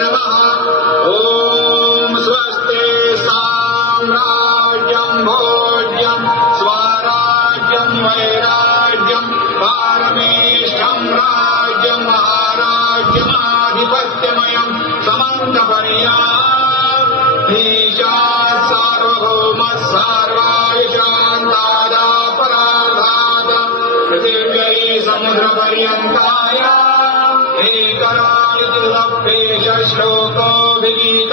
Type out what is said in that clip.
नमः। ॐ स्वस्ति साम्राज्यं भोज्यं स्वराज्यं वैराज्यं पारमेष्ठं राज्यं महाराज्यमाधिपत्यमयं समन्तपर्यात् सार्वभौमः सर्वायुषान्तादापराधात् पृथिव्यै समुद्रपर्यन्ताय एकरालिति लभ्येष श्लोकोऽभिगीयते।